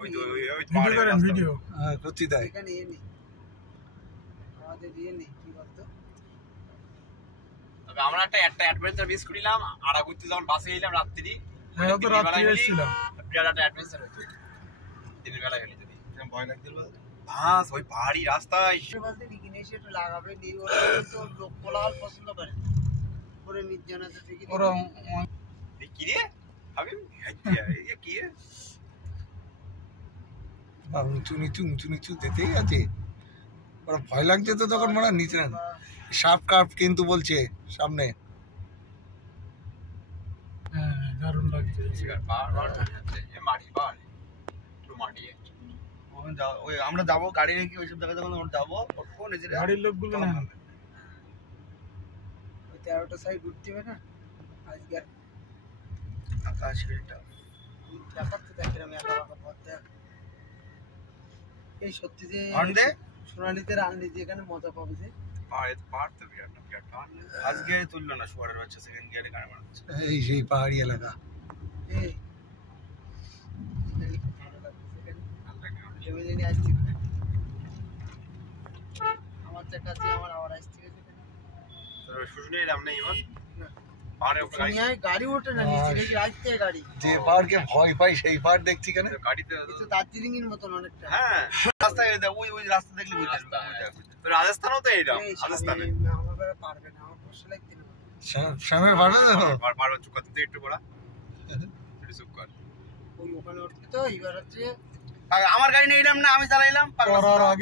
ওই তো ওই ভিডিও করেন ভিডিও হ্যাঁ করছি তাই এখানে এ নেই আমাদের ইয়ে নেই কি বলতো তবে আমরা একটা অ্যাডভেঞ্চার মিস করিলাম আড়া ঘুরতে যখন বাসে এলাম রাত্রি হ্যাঁ তো রাত্রি এসেছিলাম বিরাট একটা অ্যাডভেঞ্চার হতো দিনের বেলা গেলে যদি ভয় লাগছিল বাস ওই পাহাড়ি রাস্তায় বলতে বিঘ্নেশ একটু লাগাবে নি ওরা তো লোক কোলাহল পছন্দ করে পুরো নির্জনতা থেকে ওরা এই কি রে আমি এই কি রে উঁচু নিচু যেতেই আছে ওরা ভয় লাগছে তো তখন মানে নিচে না সাপ কাপ কিন্তু বলছে সামনে হ্যাঁ দারুণ লাগছে পাহাড় যাচ্ছে এ মাটি পাহাড় একটু মাটি ওই আমরা যাবো গাড়ি রেখে ওইসব জায়গায় যখন আমরা যাবো ফোন এসে গাড়ির লোকগুলো নেন ওই 13টা সাইড উঠতে হবে না আজকে আকাশ এটা দেখাতে দেখেন আমি একা একা পথ দেখ এই সত্যি যে আনন্দে সোনালিতে রান্নি যে এখানে মজা পাবে যে পাহাড় তো বিরাট না বিরাট আজকে তুললো না শুয়ারের বাচ্চা সেকেন্ড গিয়ারে গাড়ি মারাচ্ছে এই সেই পাহাড়ি এলাকা এই ফ্যামিলি আসছি আমার কাছে আমার আবার আসছে তোর শুশুনে এলাম না ইমন পাহাড়ের উপরে গাড়ি ওঠে না নিচে দেখি আসছে গাড়ি যে পাহাড়কে ভয় পাই সেই পাহাড় দেখছি কেন গাড়িতে তো দার্জিলিং এর মতন অনেকটা হ্যাঁ রাস্তায় ওই রাস্তা দেখলে বুঝতে তো রাজস্থানও তো এইরকম রাজস্থানে আমার বেলা পারবে না আমার কষ্ট লাগছে না শ্যামের ভাড়া বারবার চুপ করতে একটু পড়া একটু চুপ কর ওই ওখানে উঠতে তো এবার হচ্ছে আমার গাড়ি নিয়ে এলাম না আমি চালাইলাম করার আগে